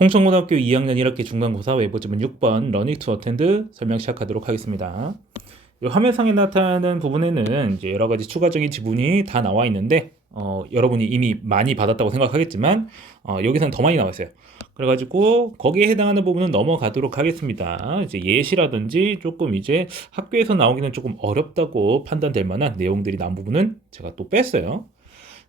홍천고등학교 2학년 1학기 중간고사 외부지문 6번 Learning to Attend 설명 시작하도록 하겠습니다. 이 화면상에 나타나는 부분에는 이제 여러 가지 추가적인 지문이 다 나와 있는데 여러분이 이미 많이 받았다고 생각하겠지만 여기서는 더 많이 나와 있어요. 그래가지고 거기에 해당하는 부분은 넘어가도록 하겠습니다. 이제 예시라든지 조금 이제 학교에서 나오기는 조금 어렵다고 판단될 만한 내용들이 나온 부분은 제가 또 뺐어요.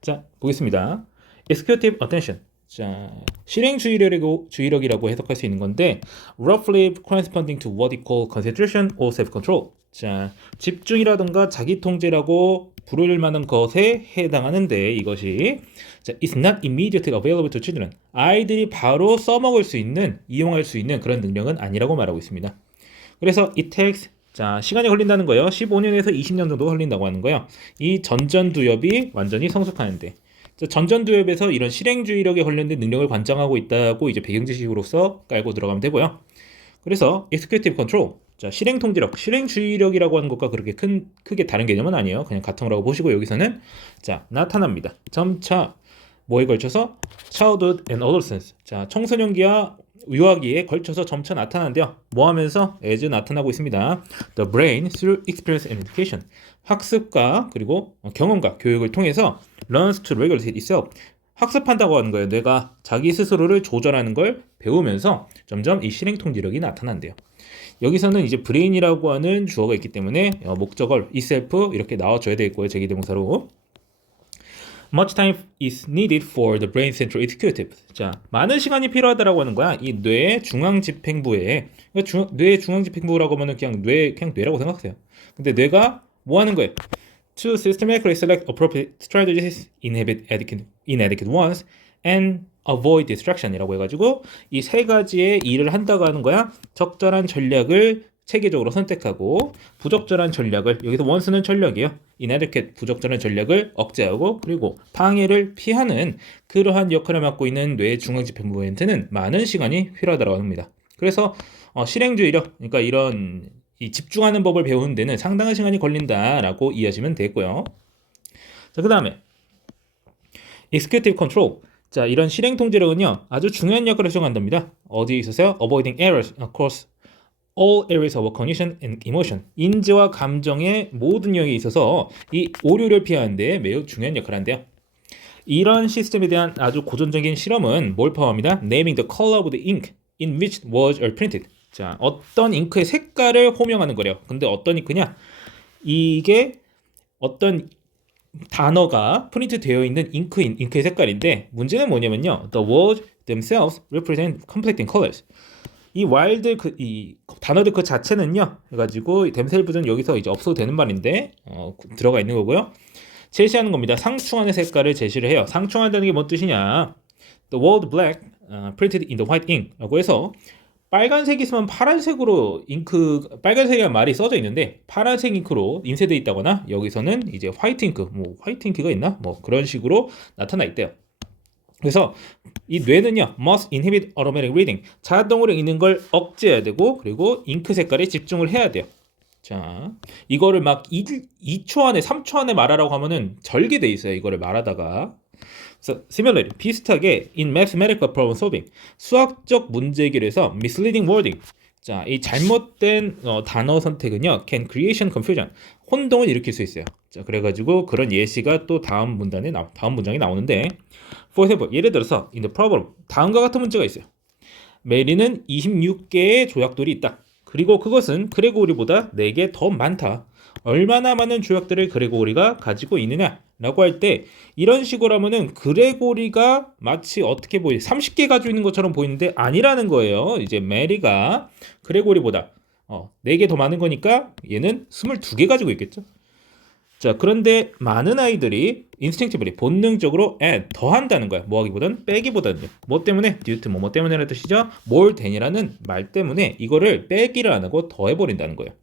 자, 보겠습니다. Executive Attention. 자, 주의력이라고 해석할 수 있는 건데 roughly corresponding to what we call concentration or self-control. 자, 집중이라든가 자기 통제라고 부를 만한 것에 해당하는데 이것이 자, is not immediately available to children. 아이들이 바로 써먹을 수 있는, 이용할 수 있는 그런 능력은 아니라고 말하고 있습니다. 그래서 it takes 자, 시간이 걸린다는 거예요. 15년에서 20년 정도 걸린다고 하는 거예요. 이 전전두엽이 완전히 성숙하는데 전전두엽에서 이런 실행주의력에 관련된 능력을 관장하고 있다고 이제 배경 지식으로서 깔고 들어가면 되고요. 그래서 executive control, 자, 실행통제력, 실행주의력이라고 하는 것과 그렇게 크게 다른 개념은 아니에요. 그냥 같은 거라고 보시고 여기서는 자, 나타납니다. 점차 뭐에 걸쳐서 childhood and adolescence, 자, 청소년기와 유아기에 걸쳐서 점차 나타나는데요. 뭐 하면서 as 나타나고 있습니다. The brain through experience and education, 학습과 그리고 경험과 교육을 통해서 learns to regulate itself, 학습한다고 하는 거예요. 뇌가 자기 스스로를 조절하는 걸 배우면서 점점 이 실행 통제력이 나타난대요. 여기서는 이제 brain이라고 하는 주어가 있기 때문에 목적어 itself 이렇게 나와줘야 되겠고요. 제기대명사로. Much time is needed for the brain central executive. 자, 많은 시간이 필요하다라고 하는 거야. 이 뇌 중앙집행부에, 뇌 중앙집행부라고 하면 그냥 뇌라고 생각하세요. 근데 뇌가 뭐 하는 거예요? To systematically select appropriate strategies, inhibit inadequate ones, and avoid distraction이라고 해가지고 이 세 가지의 일을 한다고 하는 거야. 적절한 전략을 체계적으로 선택하고 부적절한 전략을, 여기서 원수는 전략이에요. inadequate, 부적절한 전략을 억제하고 그리고 방해를 피하는 그러한 역할을 맡고 있는 뇌 중앙집행부한테는 많은 시간이 필요하다고 합니다. 그래서 실행주의력, 그러니까 이런 이 집중하는 법을 배우는 데는 상당한 시간이 걸린다라고 이해하시면 되고요. 자, 그 다음에 executive control. 자, 이런 실행 통제력은요 아주 중요한 역할을 수행한답니다. 어디에 있어서요? avoiding errors across all areas of cognition and emotion. 인지와 감정의 모든 영역에 있어서 이 오류를 피하는 데 매우 중요한 역할을 한대요. 이런 시스템에 대한 아주 고전적인 실험은 뭘 포함합니다? Naming the color of the ink in which words are printed. 자, 어떤 잉크의 색깔을 호명하는 거래요. 근데 어떤 잉크냐? 이게 어떤 단어가 프린트 되어 있는 잉크의 색깔인데 문제는 뭐냐면요. The words themselves represent conflicting colors. 이 와일드 이 단어들 그 자체는요. 해가지고 themselves는 여기서 이제 없어도 되는 말인데 들어가 있는 거고요. 제시하는 겁니다. 상충하는 색깔을 제시를 해요. 상충한다는 게 뭔 뜻이냐? The word black printed in the white ink라고 해서 빨간색이 있으면 파란색으로 빨간색이라는 말이 써져 있는데 파란색 잉크로 인쇄되어 있다거나 여기서는 이제 화이트 잉크, 뭐 화이트 잉크가 있나? 뭐 그런 식으로 나타나 있대요. 그래서 이 뇌는요, must inhibit automatic reading, 자동으로 읽는 걸 억제해야 되고 그리고 잉크 색깔에 집중을 해야 돼요. 자, 이거를 막 2초 안에 3초 안에 말하라고 하면은 절개돼 있어요. 이거를 말하다가. 그래서 similarly, 비슷하게 in mathematical problem solving, 수학적 문제 해결에서 misleading wording, 자, 이 잘못된 단어 선택은요 can creation confusion, 혼동을 일으킬 수 있어요. 자, 그래가지고 그런 예시가 또 다음 문장에 나오는데 for example, 예를 들어서 in the problem, 다음과 같은 문제가 있어요. 메리는 26개의 조약돌이 있다. 그리고 그것은 그레고리보다 4개 더 많다. 얼마나 많은 조약들을 그레고리가 가지고 있느냐 라고 할 때 이런 식으로 하면은 그레고리가 마치 어떻게 30개 가지고 있는 것처럼 보이는데 아니라는 거예요. 이제 메리가 그레고리보다 4개 더 많은 거니까 얘는 22개 가지고 있겠죠. 자, 그런데 많은 아이들이 instinctively, 본능적으로 add, 더한다는 거야. 뭐 하기보다는 빼기보다는요. 뭐 때문에? due to 뭐 때문에라는 뜻이죠. more than이라는 말 때문에 이거를 빼기를 안 하고 더해버린다는 거예요.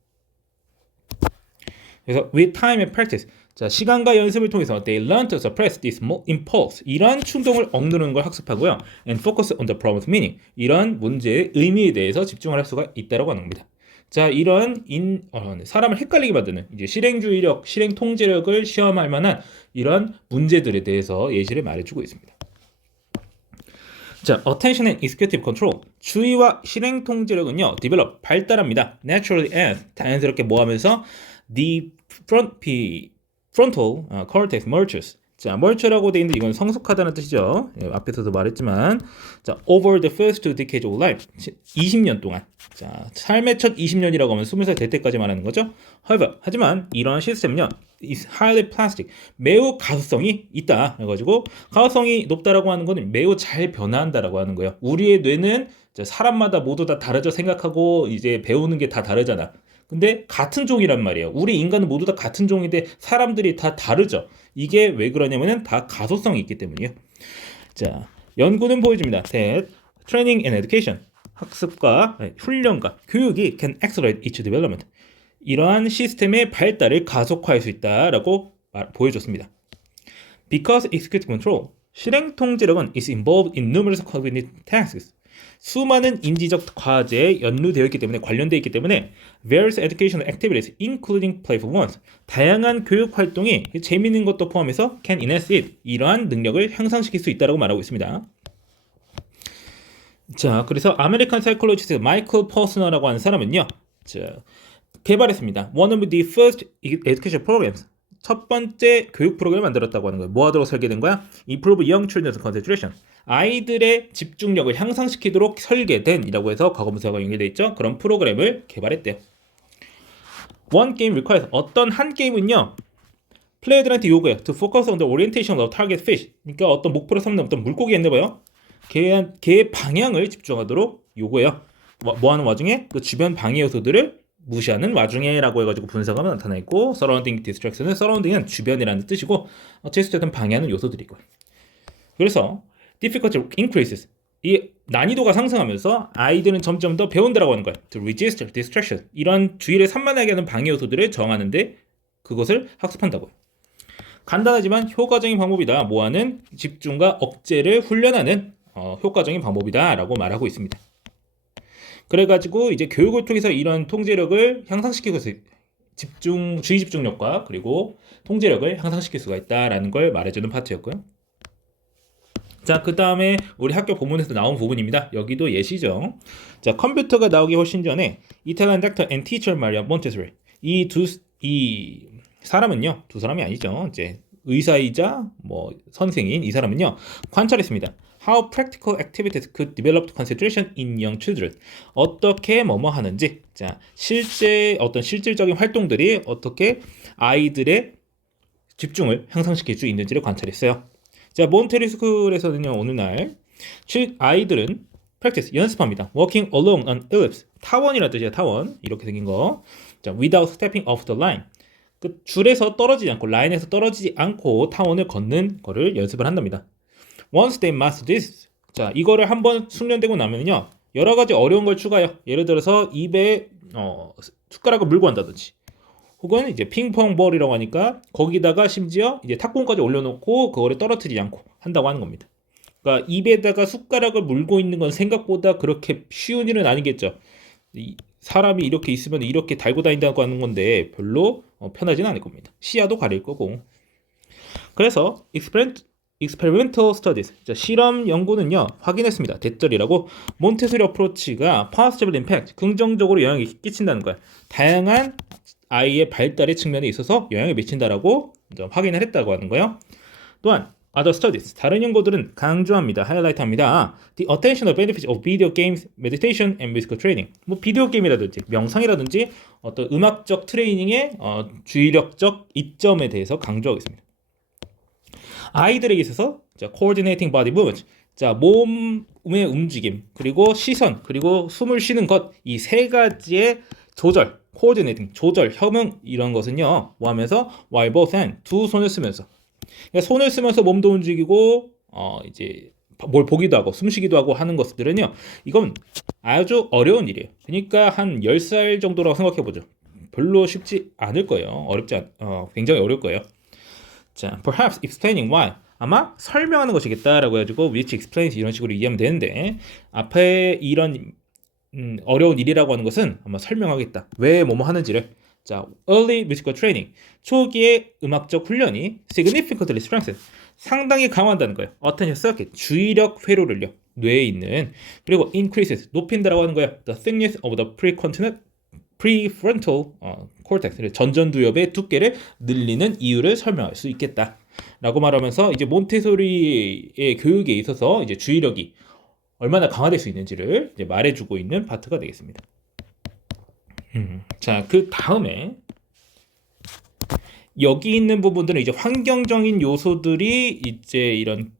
그래서 with time and practice, 자, 시간과 연습을 통해서 they learn to suppress this impulse, 이러한 충동을 억누르는 걸 학습하고요. and focus on the problem's meaning, 이러한 문제의 의미에 대해서 집중을 할 수가 있다고 하는 겁니다. 자, 이런 사람을 헷갈리게 만드는 이제 실행주의력, 실행통제력을 시험할 만한 이런 문제들에 대해서 예시를 말해주고 있습니다. 자, attention and executive control. 주의와 실행 통제력은요, develop, 발달합니다. naturally as, 자연스럽게 뭐하면서 the frontal cortex matures. 자, matura라고 돼 있는데 이건 성숙하다는 뜻이죠. 예, 앞에서도 말했지만, 자, over the first two decades of life, 20년 동안. 자, 삶의 첫 20년이라고 하면 20살 될 때까지 말하는 거죠. However, 하지만 이러한 시스템은요, is highly plastic, 매우 가소성이 있다. 그래가지고 가소성이 높다라고 하는 건 매우 잘 변화한다라고 하는 거예요. 우리의 뇌는 사람마다 모두 다 다르죠. 생각하고 이제 배우는 게 다 다르잖아. 근데 같은 종이란 말이에요. 우리 인간은 모두 다 같은 종인데 사람들이 다 다르죠. 이게 왜 그러냐면은 다 가소성이 있기 때문이에요. 자, 연구는 보여줍니다. that training and education, 학습과 훈련과 교육이 can accelerate each development. 이러한 시스템의 발달을 가속화할 수 있다라고 보여줬습니다. Because executive control, 실행 통제력은 is involved in numerous cognitive tasks. 수많은 인지적 과제에 연루되어 있기 때문에 관련되어 있기 때문에 various educational activities, including playful ones, 다양한 교육 활동이 재미있는 것도 포함해서 can enhance it, 이러한 능력을 향상시킬 수 있다고 말하고 있습니다. 자, 그래서 아메리칸 사이콜로지스트 마이클 퍼스너라고 하는 사람은요, 자, 개발했습니다. One of the first education programs. 첫 번째 교육 프로그램을 만들었다고 하는 거예요. 뭐 하도록 설계된 거야? Improve young children's concentration. 아이들의 집중력을 향상시키도록 설계된 이라고 해서 과거분사가 연결되어 있죠. 그런 프로그램을 개발했대요. One game requires, 어떤 한 게임은요, 플레이어들한테 요구해요. To focus on the orientation of target fish. 그러니까 어떤 목표로 삼는 어떤 물고기 했나봐요. 걔의 방향을 집중하도록 요구해요. 뭐 하는 와중에 그 주변 방해 요소들을 무시하는 와중에라고 해가지고 분사가 나타나 있고, surrounding distraction은 surrounding은 주변이라는 뜻이고, 어쨌든 방해하는 요소들이고요. 그래서 difficulty increases, 이 난이도가 상승하면서 아이들은 점점 더 배운다라고 하는 거예요. To resist distraction, 이런 주의를 산만하게 하는 방해 요소들을 정하는데 그것을 학습한다고요. 간단하지만 효과적인 방법이다. 뭐하는 집중과 억제를 훈련하는 효과적인 방법이다라고 말하고 있습니다. 그래가지고 이제 교육을 통해서 이런 통제력을 향상시키고 주의 집중력과 그리고 통제력을 향상시킬 수가 있다라는 걸 말해주는 파트였고요. 자, 그 다음에 우리 학교 본문에서 나온 부분입니다. 여기도 예시죠. 자, 컴퓨터가 나오기 훨씬 전에 이탈리안 닥터 앤 티처 마리아 몬테소리, 이 사람은요, 두 사람이 아니죠. 이제 의사이자 선생인 이 사람은요, 관찰했습니다. How practical activities could develop concentration in young children. 어떻게 뭐뭐 하는지, 자, 어떤 실질적인 활동들이 어떻게 아이들의 집중을 향상시킬 수 있는지를 관찰했어요. 자, 몬테리스쿨에서는요, 어느 날 아이들은 practice, 연습합니다. Walking along an ellipse, 타원이라는 뜻이에요. 타원, 이렇게 생긴 거. 자, without stepping off the line, 그 줄에서 떨어지지 않고, 라인에서 떨어지지 않고 타원을 걷는 거를 연습을 한답니다. Once they master this, 자, 이거를 한번 숙련되고 나면요, 여러 가지 어려운 걸 추가해요. 예를 들어서 입에 숟가락을 물고 한다든지, 혹은 이제 핑퐁 볼이라고 하니까 거기다가 심지어 이제 탁구공까지 올려놓고 그거를 떨어뜨리지 않고 한다고 하는 겁니다. 그러니까 입에다가 숟가락을 물고 있는 건 생각보다 그렇게 쉬운 일은 아니겠죠. 사람이 이렇게 있으면 이렇게 달고 다닌다고 하는 건데 별로 편하진 않을 겁니다. 시야도 가릴 거고. 그래서 experimental studies, 실험 연구는요, 확인했습니다. 대절이라고 몬테소리 어프로치가 positive impact, 긍정적으로 영향을 끼친다는 거야. 다양한 아이의 발달의 측면에 있어서 영향을 미친다라고 확인을 했다고 하는 거예요. 또한 other studies, 다른 연구들은 강조합니다. 하이라이트합니다. The attentional benefits of video games, meditation and musical training. 비디오 게임이라든지 명상이라든지 어떤 음악적 트레이닝의 주의력적 이점에 대해서 강조하고 있습니다. 아이들에게 있어서 coordinating body movement, 자, 몸의 움직임, 그리고 시선, 그리고 숨을 쉬는 것, 이 세 가지의 조절, coordinating, 조절, 협응, 이런 것은요, 뭐 하면서 while both hand, 두 손을 쓰면서, 그러니까 손을 쓰면서 몸도 움직이고 이제 뭘 보기도 하고 숨쉬기도 하고 하는 것들은요, 이건 아주 어려운 일이에요. 그러니까 한 10살 정도라고 생각해 보죠. 별로 쉽지 않을 거예요. 굉장히 어려울 거예요. 자, perhaps explaining why, 아마 설명하는 것이겠다라고 해가지고 which explains, 이런 식으로 이해하면 되는데, 앞에 이런 어려운 일이라고 하는 것은 아마 설명하겠다, 왜 뭐뭐 하는지를. 자, early musical training, 초기의 음악적 훈련이 significantly strengthen, 상당히 강화한다는 거예요. attention circuit, 주의력 회로를요. 뇌에 있는. 그리고 increases 높인다라고 하는 거야. The thickness of the prefrontal cortex 전전두엽의 두께를 늘리는 이유를 설명할 수 있겠다. 라고 말하면서 이제 몬테소리의 교육에 있어서 이제 주의력이 얼마나 강화될 수 있는지를 이제 말해주고 있는 파트가 되겠습니다. 자, 그 다음에 여기 있는 부분들은 이제 환경적인 요소들이 이제 이런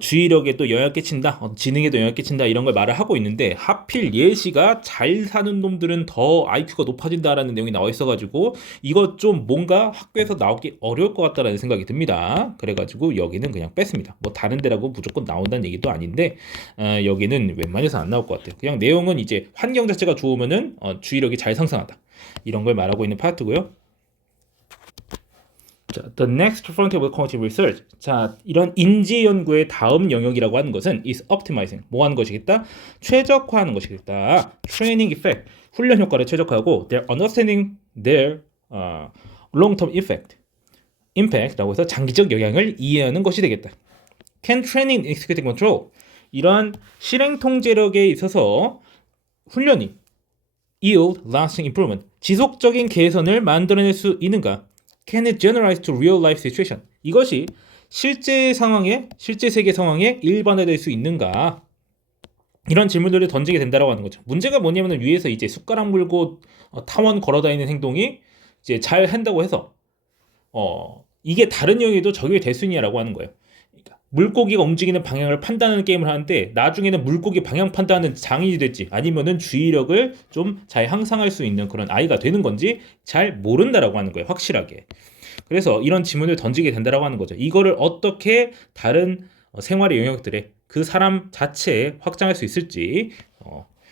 주의력에 또 영향을 끼친다, 지능에도 영향을 끼친다 이런 걸 말을 하고 있는데 하필 예시가 잘 사는 놈들은 더 IQ가 높아진다라는 내용이 나와 있어가지고 이거 좀 뭔가 학교에서 나오기 어려울 것 같다라는 생각이 듭니다. 그래가지고 여기는 그냥 뺐습니다. 뭐 다른 데라고 무조건 나온다는 얘기도 아닌데 여기는 웬만해서 안 나올 것 같아요. 그냥 내용은 이제 환경 자체가 좋으면은 주의력이 잘 상승한다 이런 걸 말하고 있는 파트고요. 자, the next frontier of cognitive research. 자, 이런 인지 연구의 다음 영역이라고 하는 것은 is optimizing. 뭐 하는 것이겠다? 최적화하는 것이겠다. training effect. 훈련 효과를 최적화하고 their understanding their long-term impact라고 해서 장기적 영향을 이해하는 것이 되겠다. can training executive control. 이러한 실행 통제력에 있어서 훈련이 yield lasting improvement. 지속적인 개선을 만들어낼 수 있는가? Can it generalize to real life situation? 이것이 실제 상황에, 실제 세계 상황에 일반화될 수 있는가? 이런 질문들을 던지게 된다라고 하는 거죠. 문제가 뭐냐면 위에서 이제 숟가락 물고 타원 걸어다니는 행동이 이제 잘 한다고 해서 이게 다른 영역에도 적용이 될 수 있냐라고 하는 거예요. 그러니까 물고기가 움직이는 방향을 판단하는 게임을 하는데 나중에는 물고기 방향 판단하는 장인이 될지 아니면은 주의력을 좀 잘 향상할 수 있는 그런 아이가 되는 건지 잘 모른다라고 하는 거예요. 확실하게. 그래서 이런 질문을 던지게 된다라고 하는 거죠. 이거를 어떻게 다른 생활의 영역들에 그 사람 자체에 확장할 수 있을지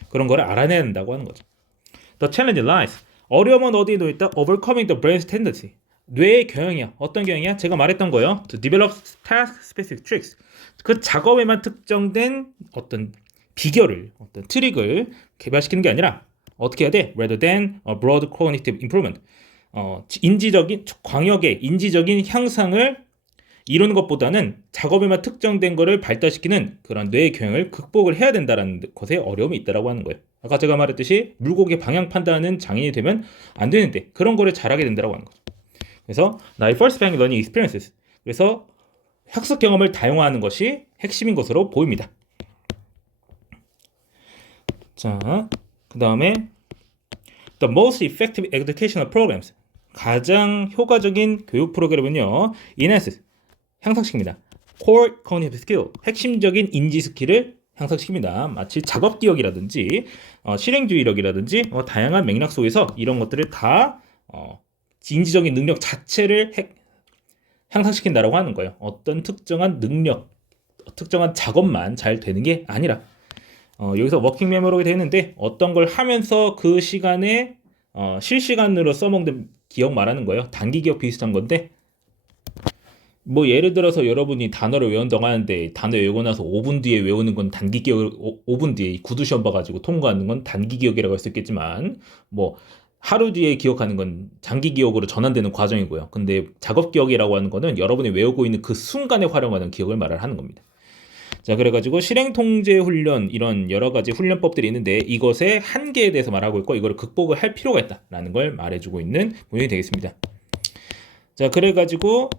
그런 거를 알아내야 된다고 하는 거죠. The challenge lies. 어려움은 어디에 놓여 있다? Overcoming the brain's tendency. 뇌의 경향이야. 어떤 경향이야? 제가 말했던 거예요. To develop task-specific tricks. 그 작업에만 특정된 어떤 비결을, 어떤 트릭을 개발시키는 게 아니라 어떻게 해야 돼? Rather than a broad cognitive improvement. 인지적인 광역의 인지적인 향상을 이루는 것보다는 작업에만 특정된 거를 발달시키는 그런 뇌의 경향을 극복을 해야 된다는 것에 어려움이 있다라고 하는 거예요. 아까 제가 말했듯이 물고기 방향 판단하는 장인이 되면 안 되는데 그런 거를 잘하게 된다라고 하는 거죠. 그래서 나의 first bank learning experiences. 그래서 학습 경험을 다양화하는 것이 핵심인 것으로 보입니다. 자, 그 다음에 the most effective educational programs. 가장 효과적인 교육 프로그램은요, enhances. 향상시킵니다. core cognitive skill. 핵심적인 인지 스킬을 향상시킵니다. 마치 작업 기억이라든지 실행주의력이라든지 다양한 맥락 속에서 이런 것들을 다 인지적인 능력 자체를 향상시킨다라고 하는 거예요. 어떤 특정한 능력, 특정한 작업만 잘 되는 게 아니라 여기서 워킹 메모리가 되는데 어떤 걸 하면서 그 시간에 실시간으로 써먹는 기억 말하는 거예요. 단기 기억 비슷한 건데 뭐 예를 들어서 여러분이 단어를 외운다고 하는데 단어 외우고 나서 5분 뒤에 외우는 건 단기 기억, 5분 뒤에 구두 시험 봐가지고 통과하는 건 단기 기억이라고 할 수 있겠지만 뭐 하루 뒤에 기억하는 건 장기 기억으로 전환되는 과정이고요. 근데 작업 기억이라고 하는 거는 여러분이 외우고 있는 그 순간에 활용하는 기억을 말을 하는 겁니다. 자, 그래가지고 실행 통제 훈련 이런 여러 가지 훈련법들이 있는데 이것의 한계에 대해서 말하고 있고 이거를 극복을 할 필요가 있다라는 걸 말해주고 있는 부분이 되겠습니다. 자, 그래가지고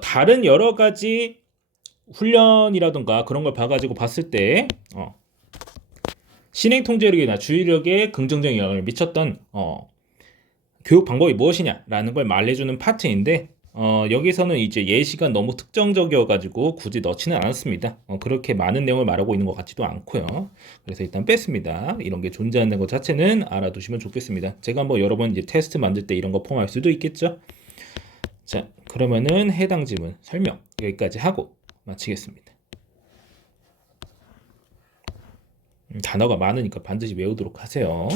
다른 여러 가지 훈련이라든가 그런 걸 봐가지고 봤을 때 실행 통제력이나 주의력에 긍정적인 영향을 미쳤던 교육 방법이 무엇이냐라는 걸 말해주는 파트인데 여기서는 이제 예시가 너무 특정적이어가지고 굳이 넣지는 않았습니다. 그렇게 많은 내용을 말하고 있는 것 같지도 않고요. 그래서 일단 뺐습니다. 이런 게 존재하는 것 자체는 알아두시면 좋겠습니다. 제가 뭐 여러 번 이제 테스트 만들 때 이런 거 포함할 수도 있겠죠. 자, 그러면은 해당 지문 설명 여기까지 하고 마치겠습니다. 단어가 많으니까 반드시 외우도록 하세요.